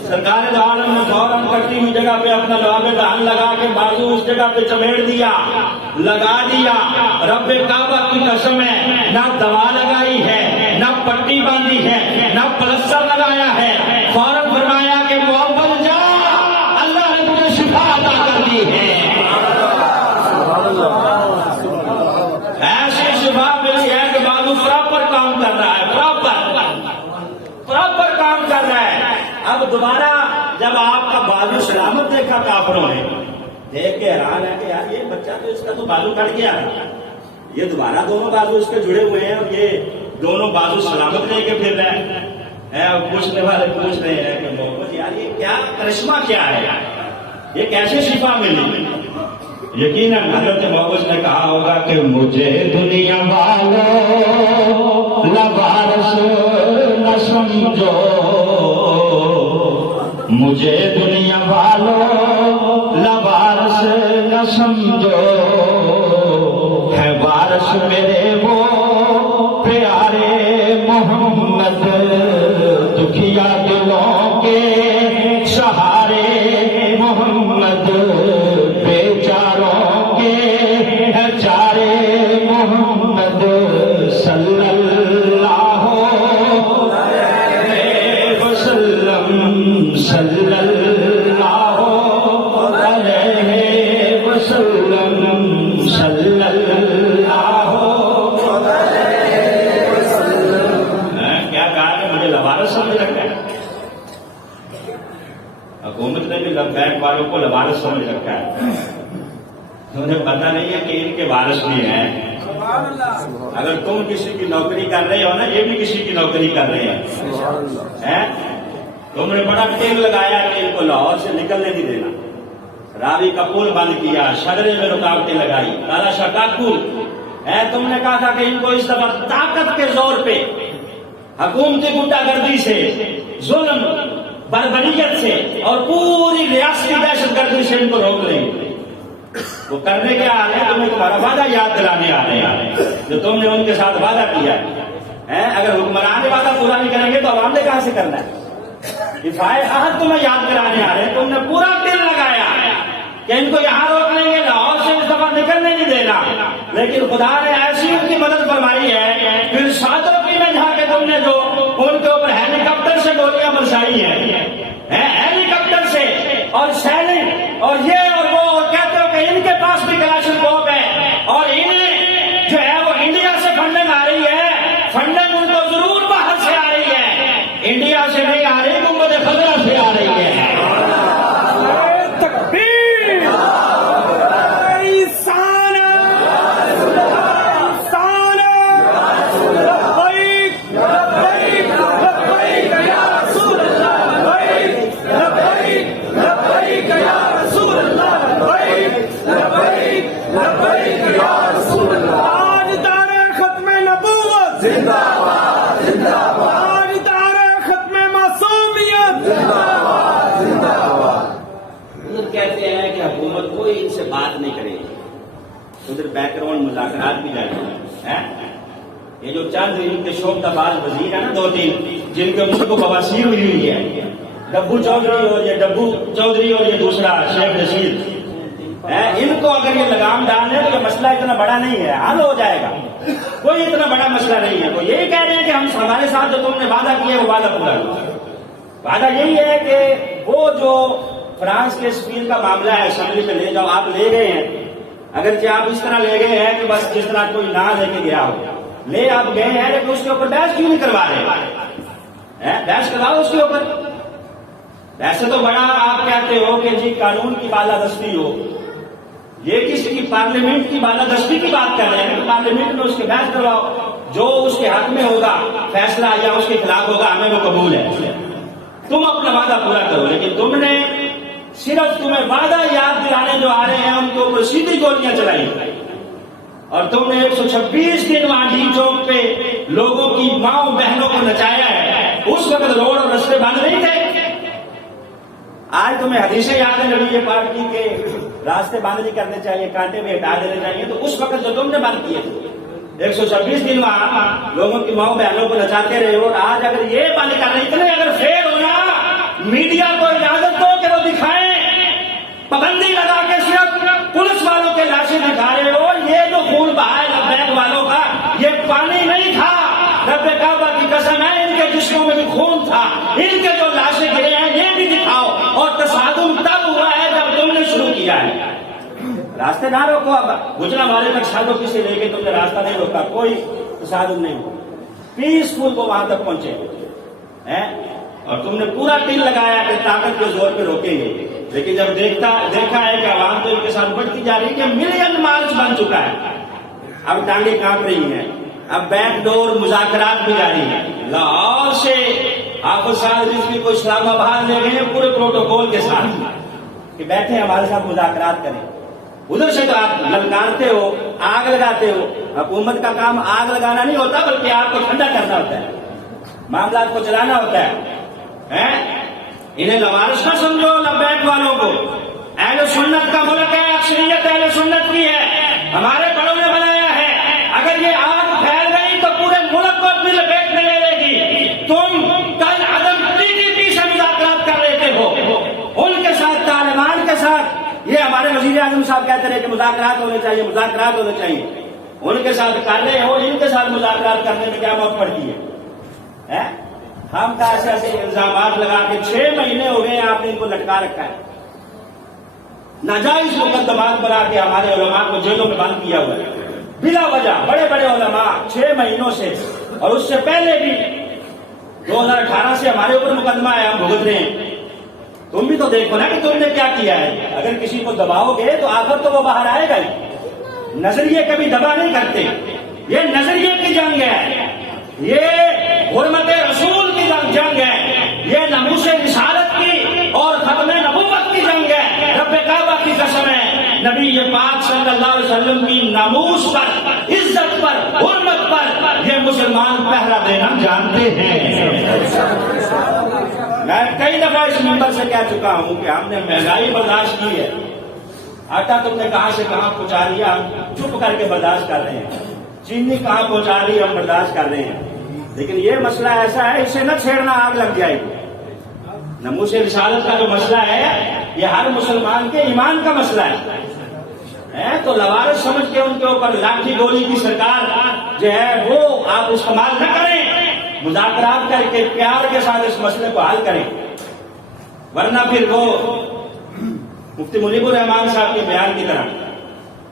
سرکار دو عالم نے فوراً کٹی ہوئی جگہ پہ اپنا لعاب دہن لگا کے بازو اس جگہ پہ چمیڑ دیا، لگا دیا۔ رب کعبہ کی قسم ہے، نہ دوا لگائی ہے، نہ پٹی باندھی ہے، نہ پلستر لگایا ہے، فوراً فرمایا کہ محبت جا، اللہ نے تجھے شفا عطا کر دی ہے۔ اب دوبارہ جب آپ کا بازو سلامت دیکھا کافروں نے، دیکھ کے حیران ہے کہ یار یہ بچہ تو اس کا تو بازو کٹ گیا ہے، یہ دوبارہ دونوں بازو اس کے جڑے ہوئے ہیں اور یہ دونوں بازو سلامت لے کے پھر رہے ہیں۔ اور پوچھنے والے پوچھ رہے ہیں کہ محمد یار یہ کیا کرشمہ کیا ہے، یہ کیسے شفا ملی؟ یقیناً حضرت محمد نے کہا ہوگا کہ مجھے دنیا والوں لوارث نہ سمجھو، مجھے دنیا والوں لوارث نہ سمجھو، ہے وارث میرے وہ پیارے محمد، دکھیا دلوں کے سہارے محمد، بیچاروں کے چارے محمد، صلی اللہ علیہ وسلم، صلی اللہ علیہ وسلم، صلی اللہ علیہ وسلم۔ کیا کہا کہ مجھے لوارث سمجھ رکھا ہے؟ حکومت نے بھی لبیک والوں کو لوارث سمجھ رکھا ہے، انہیں پتہ نہیں ہے کہ ان کے وارث بھی ہیں۔ اگر تم کسی کی نوکری کر رہے ہو نا، یہ بھی کسی کی نوکری کر رہے ہیں۔ تم نے بڑا ٹیل لگایا کہ ان کو لاہور سے نکلنے نہیں دینا، راوی کا پل بند کیا، شجرے میں رکاوٹیں لگائی، تالا شاہ کاکو تم نے کہا تھا کہ ان کو اس دفعہ طاقت کے زور پہ حکومتی غنڈہ گردی سے، ظلم بربریت سے اور پوری ریاستی دہشت گردی سے ان کو روک لیں گے۔ وہ کرنے کے آ رہے ہیں، تمہیں تمہارا وعدہ یاد دلانے آ رہے ہیں جو تم نے ان کے ساتھ وعدہ کیا ہے۔ اگر حکمران وعدہ پورا نہیں کریں گے تو عوام نے کہاں سے کرنا ہے؟ دفاع عہد تمہیں یاد کرانے آ رہے ہیں، تم نے پورا دل لگایا کہ ان کو یہاں روک لیں گے، لاہور سے اس دفعہ نکلنے نہیں دینا، لیکن خدا نے ایسی ان کی مدد فرمائی ہے، پھر ساتویں میں جا کے تم نے جو ان کے اوپر ہیلی کاپٹر سے گولیاں برسائی ہیں، ہیلی کاپٹر سے اور سیلنگ اور یہ اور وہ، اور کہتے ہو کہ ان کے پاس بھی کلاشن کوپ ہے اور انہیں جو ہے وہ انڈیا سے فنڈنگ آ رہی ہے، فنڈنگ ان کو ضرور باہر سے آ رہی ہے، انڈیا سے نہیں آ رہی، گنبد خضرا سے آ رہی ہے۔ کہتے ہیں کہ حکومت کوئی ان سے بات نہیں کرے گی، ادھر بیک گراؤنڈ مذاکرات بھی جاری ہیں۔ یہ جو چند ان کے شوبدہ باز وزیر ہیں نا، دو تین، جن کے ملک کو بواسیر ہوئی ہے، ڈبو چودھری اور یہ ڈبو چودھری اور یہ دوسرا شیخ رشید، ان کو اگر یہ لگام ڈالنے تو یہ مسئلہ اتنا بڑا نہیں ہے، حل ہو جائے گا، کوئی اتنا بڑا مسئلہ نہیں ہے۔ وہ یہی کہہ رہے ہیں کہ ہم ہمارے ساتھ جو تم نے وعدہ کیا وہ وعدہ پورا کرو۔ وعدہ یہی ہے کہ وہ جو فرانس کے سفیر کا معاملہ ہے اسمبلی میں لے جاؤ، آپ لے گئے ہیں، اگرچہ آپ اس طرح لے گئے ہیں کہ بس جس طرح کوئی نہ لے کے گیا ہو، لے آپ گئے ہیں، لیکن اس کے اوپر بحث کیوں نہیں کروا رہے؟ بحث کرواؤ اس کے اوپر۔ ویسے تو بڑا آپ کہتے ہو کہ جی قانون کی بالادستی ہو، یہ کسی کی پارلیمنٹ کی بالادستی کی بات کر رہے ہیں، پارلیمنٹ میں اس کے بحث کرواؤ، جو اس کے حق میں ہوگا فیصلہ یا اس کے خلاف ہوگا ہمیں وہ قبول ہے، تم اپنا وعدہ پورا کرو۔ لیکن تم نے صرف تمہیں وعدہ یاد دلانے جو آ رہے ہیں ان کے اوپر سیدھی گولیاں چلائی، اور تم نے 126 دن وہاں ڈی چوک پہ لوگوں کی ماؤں بہنوں کو نچایا ہے، اس وقت روڈ اور رستے بند نہیں تھے۔ آج تمہیں حدیثیں یاد ہیں نبی پاک کی کہ راستے بند نہیں کرنے چاہیے، کانٹے میں ہٹا دینے چاہیے، تو اس وقت جو تم نے بند کیے تھے 126 دن وہاں لوگوں کی ماؤں بہنوں کو نچاتے رہے ہو، آج اگر یہ بند کر رہے اتنے اگر فیل ہونا، میڈیا کو اجازت دو کہ وہ دکھائیں، پابندی لگا کے صرف پولیس والوں کے لاشیں دکھا رہے ہو، یہ جو خون بہا ہے لبیک والوں کا یہ پانی نہیں تھا، رب کعبہ کی قسم ہے ان کے جسموں میں بھی خون تھا، ان کے جو لاشیں گرے ہیں یہ بھی دکھاؤ، اور تصادم تب ہوا ہے جب تم نے شروع کیا ہے۔ راستے نہ روکو، اب گجرا والے تک سالوں کسی لے کے تم نے راستہ نہیں روکا، کوئی تصادم نہیں ہوا، پیسفل کو وہاں تک پہنچے اور تم نے پورا دل لگایا کہ طاقت کے زور پہ روکیں گے، لیکن جب دیکھا ہے کہ عوام تو ان کے ساتھ بڑھتی جا رہی ہے کہ ملین مارچ بن چکا ہے، اب ٹانگیں کانپ رہی ہیں، اب بیک ڈور مذاکرات بھی جاری ہیں۔ لاہور سے حافظ صاحب رضوی کو اسلام آباد لے گئے ہیں پورے پروٹوکول کے ساتھ کہ بیٹھے ہمارے ساتھ مذاکرات کریں۔ ادھر سے تو آپ للکارتے ہو، آگ لگاتے ہو۔ حکومت کا کام آگ لگانا نہیں ہوتا بلکہ آگ کو ٹھنڈا کرنا ہوتا ہے، معاملات کو چلانا ہوتا ہے۔ انہیں لوارث نہ سمجھو لبیک والوں کو۔ اہل سنت کا ملک ہے، اکثریت اہل سنت کی ہے، ہمارے بڑوں نے بنایا ہے۔ اگر یہ آگ پھیل گئی تو پورے ملک کو اپنی لپیٹ میں لے لے گی۔ تم کل عدم PDP سے مذاکرات کر رہے ہو، ان کے ساتھ، طالبان کے ساتھ۔ یہ ہمارے وزیر اعظم صاحب کہتے رہے کہ مذاکرات ہونے چاہیے، مذاکرات ہونے چاہیے، ان کے ساتھ کر رہے ہو، ان کے ساتھ مذاکرات کرنے میں کیا موت پڑتی ہے؟ ہم کا ایسے ایسے الزامات لگا کے 6 مہینے ہو گئے آپ نے ان کو لٹکا رکھا ہے، ناجائز مقدمات بنا کے ہمارے علماء کو جیلوں میں بند کیا ہوا ہے بلا وجہ، بڑے بڑے علماء 6 مہینوں سے، اور اس سے پہلے بھی 2018 سے ہمارے اوپر مقدمہ ہے، ہم بھگت رہے ہیں۔ تم بھی تو دیکھو نا کہ تم نے کیا کیا ہے۔ اگر کسی کو دباؤ گے تو آخر تو وہ باہر آئے گا ہی۔ نظریے کبھی دبا نہیں کرتے، یہ نظریے کی جنگ ہے، یہ حرمت رسول کی جنگ ہے، یہ ناموس رسالت کی اور ختم نبوت کی جنگ ہے۔ رب کعبہ کی قسم ہے، نبی پاک صلی اللہ علیہ وسلم کی ناموس پر، عزت پر، حرمت پر یہ مسلمان پہرا دینا جانتے ہیں۔ میں کئی دفعہ اس منبر سے کہہ چکا ہوں کہ ہم نے مہنگائی برداشت کی ہے، آٹا تم نے کہاں سے کہاں پہنچا دیا، ہم چپ کر کے برداشت کر رہے ہیں، چینی کہاں پہنچا دی ہم برداشت کر رہے ہیں، لیکن یہ مسئلہ ایسا ہے اسے نہ چھیڑنا، آگ لگ جائے گی۔ ناموس رسالت کا جو مسئلہ ہے یہ ہر مسلمان کے ایمان کا مسئلہ ہے، تو لوارث سمجھ کے ان کے اوپر لاٹھی گولی کی سرکار جو ہے وہ آپ استعمال نہ کریں، مذاکرات کر کے پیار کے ساتھ اس مسئلے کو حل کریں، ورنہ پھر وہ مفتی منیب الرحمان صاحب کے بیان کی طرح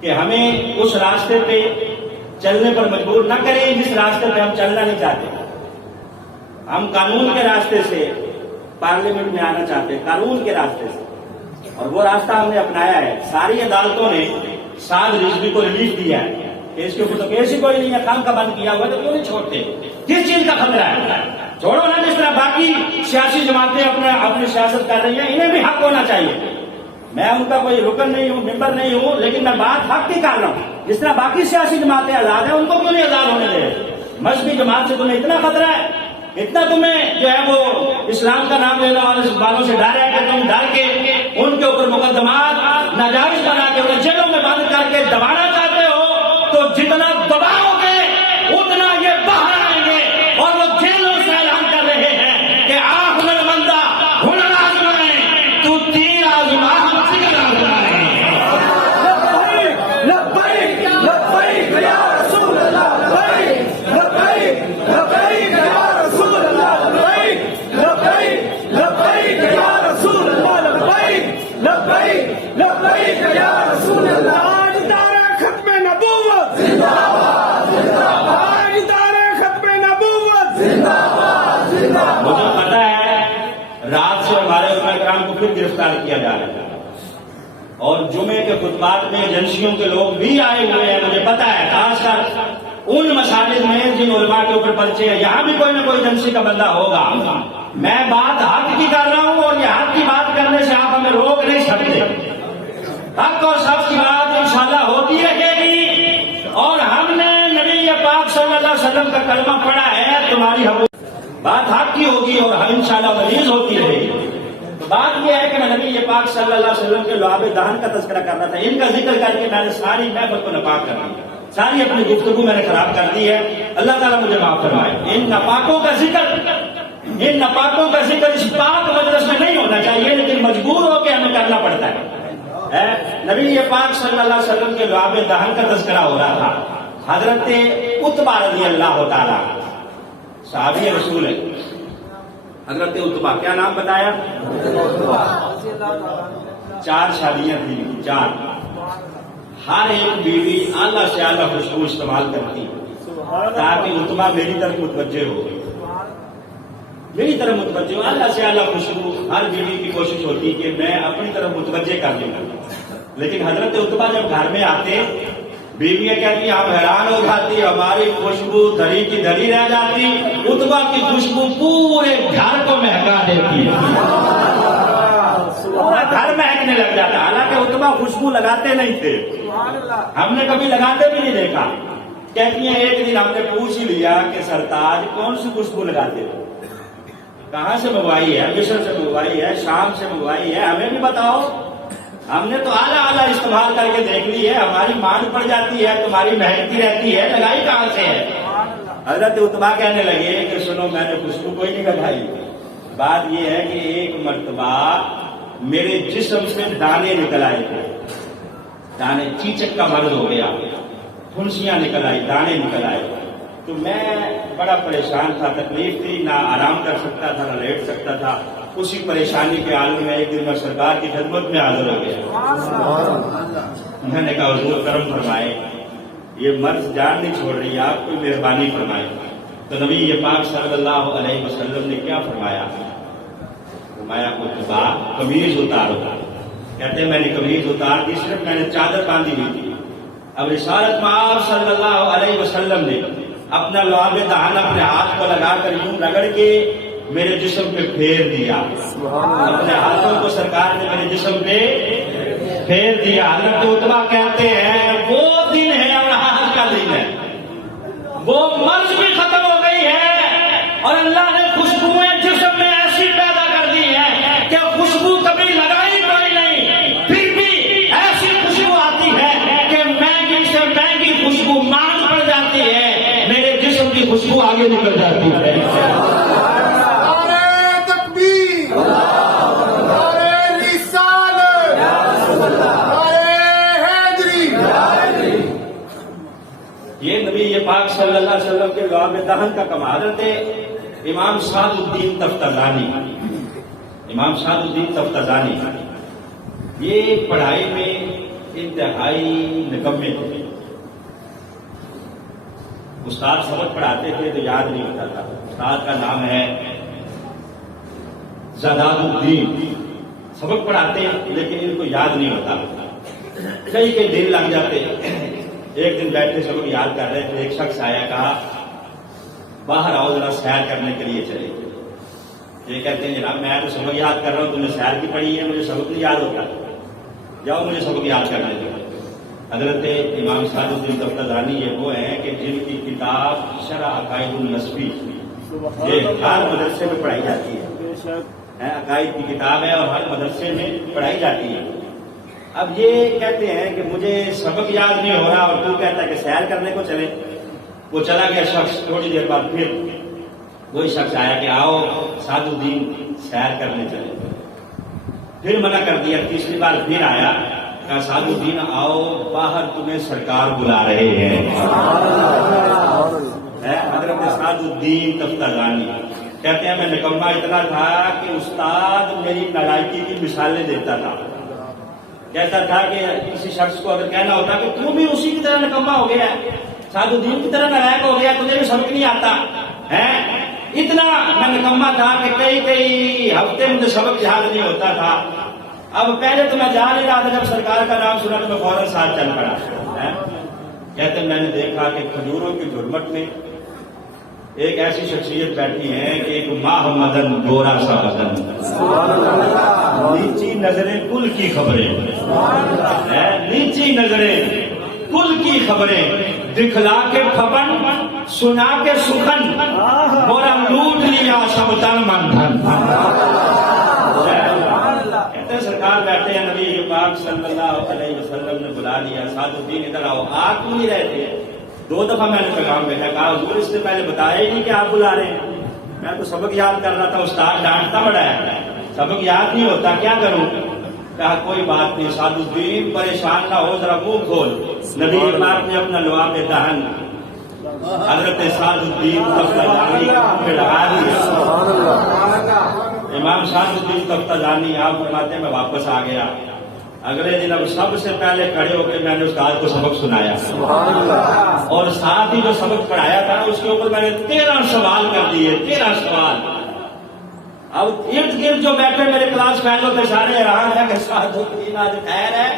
کہ ہمیں اس راستے پہ چلنے پر مجبور نہ کریں جس راستے پہ ہم چلنا نہیں چاہتے۔ ہم قانون کے راستے سے پارلیمنٹ میں آنا چاہتے ہیں، قانون کے راستے سے، اور وہ راستہ ہم نے اپنایا ہے۔ ساری عدالتوں نے سعد رضوی کو ریلیف دیا ہے، اس کے اوپر تو کیس ہی کوئی نہیں ہے، کام کا بند کیا ہوا تو کیوں نہیں چھوڑتے؟ کس چیز کا خطرہ ہے؟ چھوڑو نا، جس طرح باقی سیاسی جماعتیں اپنی سیاست کر رہی ہیں، انہیں بھی حق ہونا چاہیے۔ میں ان کا کوئی رکن نہیں ہوں، ممبر نہیں ہوں، لیکن میں بات حق کی کر رہا ہوں۔ جس طرح باقی سیاسی جماعتیں آزاد ہیں، ان کو کیوں نہیں آزاد ہونے دے رہے؟ مذہبی جماعت سے تمہیں اتنا خطرہ ہے، اتنا تمہیں جو ہے وہ اسلام کا نام لینے والوں سے ڈر ہے کہ تم ڈر کے ان کے اوپر مقدمات ناجائز بنا کے انہیں جیلوں میں بند کر کے دبانا چاہتے ہو، تو جتنا دباؤ گے اتنا یہ باہر آئیں گے، اور وہ جیلوں سے اعلان کر رہے ہیں کہ آپ ہنر مندہ ہنر آزمائیں، تو تیر آزما مجھے پتا ہے رات سے ہمارے علماء کرام کو پھر گرفتار کیا جا رہا ہے، اور جمعے کے خطبات میں ایجنسیوں کے لوگ بھی آئے ہوئے ہیں، مجھے پتا ہے، خاص کر ان مساجد میں جن علماء کے اوپر پرچے ہیں، یہاں بھی کوئی نہ کوئی ایجنسی کا بندہ ہوگا۔ میں بات حق کی کر رہا ہوں، اور یہ حق کی بات کرنے سے آپ ہمیں روک نہیں سکتے۔ حق اور سچ کی بات انشاءاللہ ہوتی رہے گی، اور ہم نے نبی پاک صلی اللہ علیہ وسلم کا کلمہ پڑھا ہے، تمہاری بات حق کی ہوگی اور ہم انشاءاللہ مریض ہوتی رہے گی۔ تو بات یہ ہے کہ میں نبی پاک صلی اللہ علیہ وسلم کے لعاب دہن کا تذکرہ کر رہا تھا، ان کا ذکر کر کے میں نے ساری محفل کو ناپاک کر دی، ساری اپنی گفتگو میں نے خراب کر دی ہے، اللہ تعالیٰ مجھے معاف فرمائے۔ ان ناپاکوں کا ذکر اس پاک مجلس میں نہیں ہونا چاہیے، لیکن مجبور ہو کے ہمیں کرنا پڑتا ہے۔ نبی پاک صلی اللہ علیہ وسلم کے لعاب دہن کا تذکرہ ہو رہا تھا، حضرت عتبہ رضی اللہ تعالیٰ صحابی رسول ہے، حضرت عتبہ، کیا نام بتایا؟ 4 شادیاں تھیں، 4، ہر ایک بیوی اعلیٰ سے اعلیٰ خوشبو استعمال کرتی تاکہ عتبہ میری طرف متوجہ ہو۔ میری طرف متوجہ ہوں. اللہ سے اعلیٰ خوشبو ہر بیوی کی کوشش ہوتی کہ میں اپنی طرف متوجہ کر لوں. لیکن حضرت عتبہ جب گھر میں آتے بیویاں کہتی ہم حیران ہو جاتی ہماری خوشبو دھری کی دھری رہ جاتی, عتبہ کی خوشبو پورے گھر کو مہکا دیتی ہے, پورا گھر مہکنے لگ جاتا. حالانکہ عتبہ خوشبو لگاتے نہیں تھے, ہم نے کبھی لگاتے بھی نہیں دیکھا. کہتی ہیں ایک دن ہم نے پوچھ ہی لیا کہ سرتاج کون سی خوشبو لگاتے ہو, کہاں سے منگوائی ہے, مصر سے منگوائی ہے, شام سے منگوائی ہے, ہمیں بھی بتاؤ. ہم نے تو اعلیٰ استعمال کر کے دیکھ لی ہے, ہماری مان پڑ جاتی ہے, تمہاری مہکتی رہتی ہے, لگائی کہاں سے ہے. حضرت عتبہ کہنے لگے کہ سنو میں نے خوشبو کوئی نہیں لگائی, بات یہ ہے کہ ایک مرتبہ میرے جسم سے دانے نکل آئے تھے, دانے, چیچک کا مرض ہو گیا, پھنسیاں نکل آئی, دانے نکل آئے, تو میں بڑا پریشان تھا, تکلیف تھی, نہ آرام کر سکتا تھا نہ لیٹ سکتا تھا. اسی پریشانی کے عالم میں ایک دن میں سرکار کی خدمت میں حاضر ہو گیا. میں نے کہا حضور کرم فرمائے, یہ مرض جان نہیں چھوڑ رہی, آپ کوئی مہربانی فرمائے. تو نبی پاک صلی اللہ علیہ وسلم نے کیا فرمایا, فرمایا عتبہ قمیض اتارو. کہتے ہیں میں نے قمیض اتار دی, صرف میں نے چادر باندھی ہوئی تھی. اب رسالت میں آپ صلی اللہ علیہ وسلم نے اپنا لعاب دہن اپنے ہاتھ کو لگا کر یوں رگڑ کے میرے جسم پہ پھیر دیا, اپنے ہاتھوں کو سرکار نے میرے جسم پہ پھیر دیا. حضرت عتبہ کہتے ہیں وہ دن ہے اور آج کا دن ہے, وہ مرض بھی ختم ہو گئی ہے اور اللہ نے خوشبوئیں جسم میں ایسی پیدا کر دی ہے کہ خوشبو کبھی لگائی کوئی نہیں, پھر بھی ایسی خوشبو آتی ہے کہ مہنگی سے مہنگی خوشبو مانگ پڑ جاتی ہے, میرے جسم کی خوشبو آگے نکل جاتی ہے. یہ نبی پاک صلی اللہ علیہ وسلم کے لعاب دہن کا کمال. حضرت امام سعد الدین تفتزانی, امام سعد الدین تفتزانی یہ پڑھائی میں انتہائی نکمے تھے. استاد سبق پڑھاتے تھے تو یاد نہیں ہوتا تھا. استاد کا نام ہے زاداد الدین, سبق پڑھاتے لیکن ان کو یاد نہیں ہوتا, کئی دن لگ جاتے. ایک دن بیٹھے سبق یاد کر رہے تھے, ایک شخص آیا, کہا باہر آؤ ذرا سیر کرنے کے لیے چلے. یہ کہتے ہیں جناب میں تو سبق یاد کر رہا ہوں, تم نے سیر کی پڑھی ہے, مجھے سبق نہیں یاد ہوتا, جاؤ مجھے سبق یاد کرنے دو. حضرت امام سعد الدین تفتزانی یہ وہ ہیں کہ جن کی کتاب شرح عقائد النسبی یہ ہر مدرسے میں پڑھائی جاتی ہے, عقائد کی کتاب ہے اور ہر مدرسے میں پڑھائی جاتی ہے. اب یہ کہتے ہیں کہ مجھے سبق یاد نہیں ہو رہا اور تو کہتا ہے کہ سیر کرنے کو چلے. وہ چلا گیا شخص, تھوڑی دیر بعد پھر وہی شخص آیا کہ آؤ سعد الدین سیر کرنے چلے. پھر منع کر دیا, تیسری بار پھر آیا, کہا سعد الدین آؤ باہر تمہیں سرکار بلا رہے ہیں. حضرت سعد الدین تفتزانی کہتے ہیں میں نکما اتنا تھا کہ استاد میری نالائکی کی مثالیں دیتا تھا. کہتا تھا کہ کسی شخص کو اگر کہنا ہوتا کہ تم بھی اسی کی طرح نکما ہو گیا, سعد الدین کی طرح نالائق ہو گیا, تجھے بھی سمجھ نہیں آتا ہے. اتنا میں نکما تھا کہ کئی ہفتے مجھے سبق یاد نہیں ہوتا تھا. اب پہلے تو میں جا نہیں رہا تھا, جب سرکار کا نام سنا تو میں فوراً ساتھ چل پڑا. کہتے میں نے دیکھا کہ کھجوروں کی جھرمٹ میں ایک ایسی شخصیت بیٹھی ہے کہ ایک ماہ مدن گورا سا بدن, نیچی نظریں کل کی خبریں, نیچی نظریں کل کی خبریں, دکھلا کے پھپن سنا کے سخن, گورا لوٹ لیا سب تن من دھن. کہتے سرکار بیٹھے ہیں, نبی پاک صلی اللہ علیہ وسلم نے بلا لیا, سعد الدین ادھر آؤ. آ کیوں نہیں رہے تھے؟ 2 دفعہ میں نے پیغام بھیجا, کہا حضور اس سے پہلے بتایا ہی نہیں کہ آپ بلا رہے ہیں. میں تو سبق یاد کر رہا تھا, استاد ڈانٹتا بڑا ہے, سبق یاد نہیں ہوتا, کیا کروں؟ کہا کوئی بات نہیں سعد الدین پریشان نہ ہو, ذرا منہ کھول. نبی پاک نے اپنا لعاب دہن حضرت سعد الدین تفتزانی پہ لگا دیا. امام سعد الدین تفتزانی آپ فرماتے ہیں میں واپس آ گیا. اگلے دن اب سب سے پہلے کھڑے ہو کے میں نے استاد کو سبق سنایا, اور ساتھ ہی جو سبق پڑھایا تھا اس کے اوپر میں نے 13 سوال کر دیے. 13 سوال اب ارد گرد جو بیٹھے میرے کلاس فیلو تھے سارے حیران ہیں کہ سعدالدین آج خیر ہے،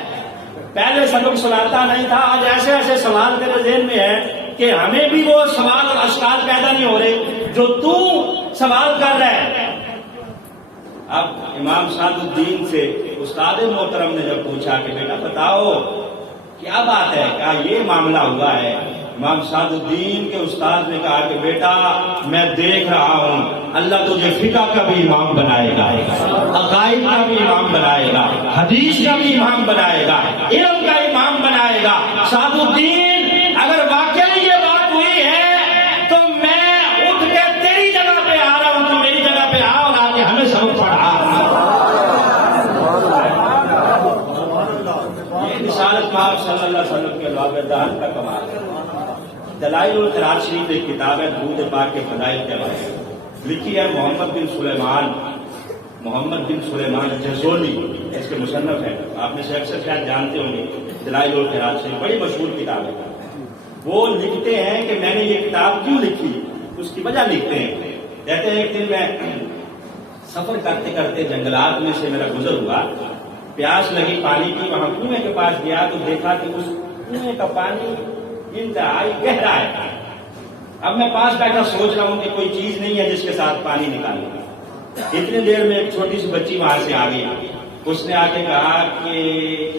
پہلے سبق سناتا نہیں تھا، آج ایسے ایسے سوال تیرے ذہن میں ہے کہ ہمیں بھی وہ سوال اور اشکال پیدا نہیں ہو رہے جو تو سوال کر رہا ہے۔ اب امام سعدالدین سے استاد محترم نے جب پوچھا کہ بیٹا بتاؤ کیا بات ہے، کیا یہ معاملہ ہوا ہے؟ امام سعدالدین کے استاد نے کہا کہ بیٹا میں دیکھ رہا ہوں اللہ تجھے فقہ کا بھی امام بنائے گا، عقائد کا بھی امام بنائے گا، حدیث کا بھی امام بنائے گا، علم کا امام بنائے گا۔ سعدالدین اگر واقعی یہ بات ہوئی ہے تو میں اٹھ کے تیری جگہ پہ آ رہا ہوں، تو میری جگہ پہ آ اور آ کے ہمیں سبق پڑھا۔ یہ رسالت پاک صلی اللہ علیہ وسلم کے لوابدان کا کمال ہے۔ دلائل القرآن شریف ایک کتاب ہے درود پاک کے فضائل کے بارے میں، لکھی ہے محمد بن سلیمان جزولی، اس کے مصنف ہیں، آپ میں سے اکثر شاید جانتے ہوں گے۔ دلائل القرآن شریف بڑی مشہور کتاب ہے۔ وہ لکھتے ہیں کہ میں نے یہ کتاب کیوں لکھی، اس کی وجہ لکھتے ہیں۔ کہتے ہیں ایک دن میں سفر کرتے کرتے جنگلات میں سے میرا گزر ہوا، پیاس لگی پانی کی، وہاں کنویں کے پاس گیا تو دیکھا کہ اس کنویں کا پانی انتہائی گہرا ہے۔ اب میں پاس بیٹھا سوچ رہا ہوں کہ کوئی چیز نہیں ہے جس کے ساتھ پانی نکالوں۔ اتنی دیر میں ایک چھوٹی سی بچی وہاں سے آ گئی، اس نے آ کے کہا کہ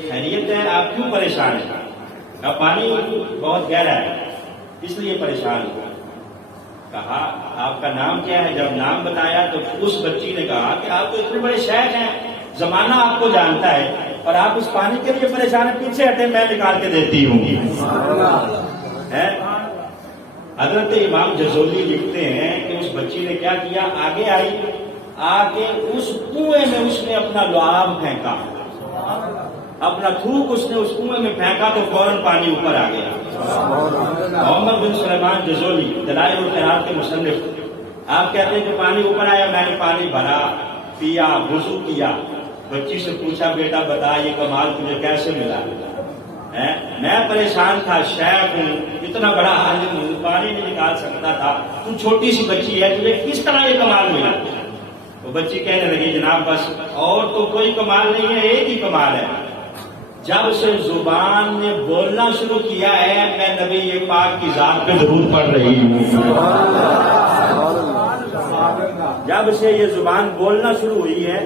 خیریت ہے، آپ کیوں پریشان ہیں؟ اب پانی بہت گہرا ہے اس لیے پریشان ہوا۔ کہا آپ کا نام کیا ہے؟ جب نام بتایا تو اس بچی نے کہا کہ آپ تو اتنے بڑے شیخ ہیں، زمانہ آپ کو جانتا ہے اور آپ اس پانی کے لیے پریشان ہیں، پیچھے ہٹے میں نکال کے دیتی ہوں۔ حضرت امام جزولی لکھتے ہیں کہ اس بچی نے کیا کیا، آگے آئی، آگے اس کنویں میں اس نے اپنا لعاب پھینکا، اپنا تھوک اس نے اس کنویں میں پھینکا تو فوراً پانی اوپر آ گیا۔ محمد بن سلیمان جزولی دلائل القرآن کے مصنف، آپ کہتے ہیں کہ پانی اوپر آیا، میں نے پانی بھرا، پیا، وضو کیا، بچی سے پوچھا بیٹا بتا یہ کمال تجھے کیسے ملا؟ میں پریشان تھا، شیخ ہوں، اتنا بڑا عالم ہوں، پانی نہیں نکال سکتا تھا، تو چھوٹی سی بچی ہے، تجھے کس طرح یہ کمال ملا؟ وہ بچی کہنے لگی جناب بس اور تو کوئی کمال نہیں ہے، ایک ہی کمال ہے، جب سے زبان نے بولنا شروع کیا ہے میں نبی پاک کی ذات پہ درود پڑھ رہی ہوں۔ جب سے یہ زبان بولنا شروع ہوئی ہے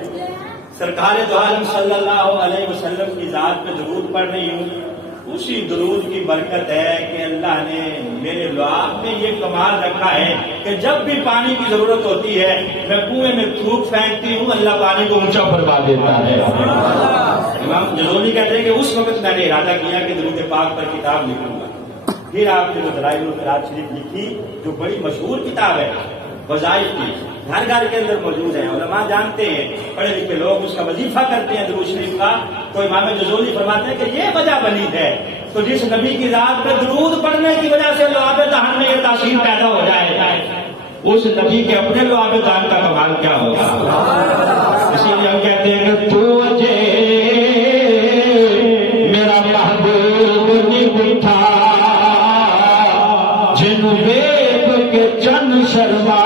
سرکار دو عالم صلی اللہ علیہ وسلم کی ذات پہ درود پڑھ رہی ہوں، اسی درود کی برکت ہے کہ اللہ نے میرے لعاب میں یہ کمال رکھا ہے کہ جب بھی پانی کی ضرورت ہوتی ہے میں کنویں میں تھوک پھینکتی ہوں، اللہ پانی کو اونچا فرما دیتا ہے۔ امام جزولی کہتے ہیں کہ اس وقت میں نے ارادہ کیا کہ درود پاک پر کتاب لکھوں گا۔ پھر آپ نے وہ دلائل القرآن شریف لکھی جو بڑی مشہور کتاب ہے، وظائف کی، گھر گھر کے اندر موجود ہیں، علماء جانتے ہیں، پڑھے لکھے لوگ اس کا وظیفہ کرتے ہیں درود شریف کا۔ تو امام جزولی فرماتے ہیں کہ یہ وجہ بنی ہے تو جس نبی کی ذات پہ درود پڑھنے کی وجہ سے لعاب دہن میں یہ تاثیر پیدا ہو جائے، اس نبی کے اپنے لعاب دہن کا کمال کیا ہوگا؟ اسی لیے ہم کہتے ہیں کہ تو وجہ میرا محبوب نہیں اٹھا جن ویب کے چند شرما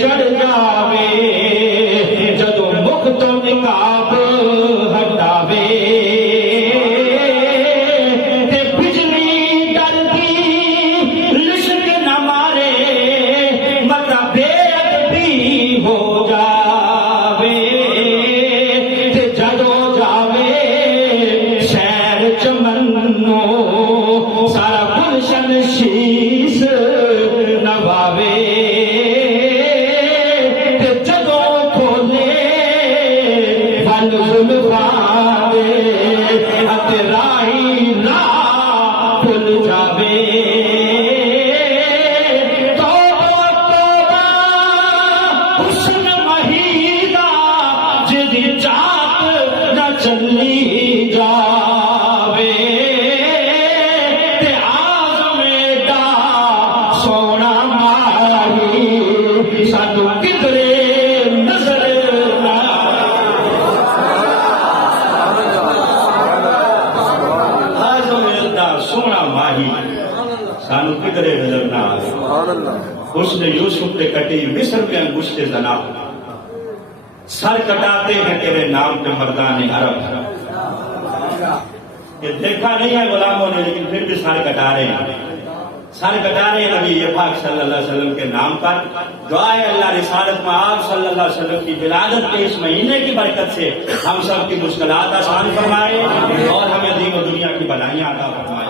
چڑھ جاوے جدو مکھ تو نقاب ہٹاوے تے بجلی ڈرتی لشک نہ مارے مطلب بے ادبی ہو جاوے تے جدو جاوے شہر چمنو سارا گلشن شیش نواوے چلی جاوے تے آزم دا سونا ماری سانو کدرے نظر نہ سونا ماہی سانو کدرے نظر نہ آئے سبحان اللہ حسن یوسف پہ کٹی مصر میں انگشت زنا سر کٹاتے ہیں تیرے نام پہ مردان عرب یہ دیکھا نہیں ہے غلاموں نے لیکن پھر بھی سر کٹا رہے ہیں سر کٹا رہے ہیں نبی پاک صلی اللہ علیہ وسلم کے نام پر دعا ہے اللہ رسالت میں آپ صلی اللہ علیہ وسلم کی ولادت کے اس مہینے کی برکت سے ہم سب کی مشکلات آسان فرمائے اور ہمیں دین و دنیا کی بھلائیاں عطا فرمائے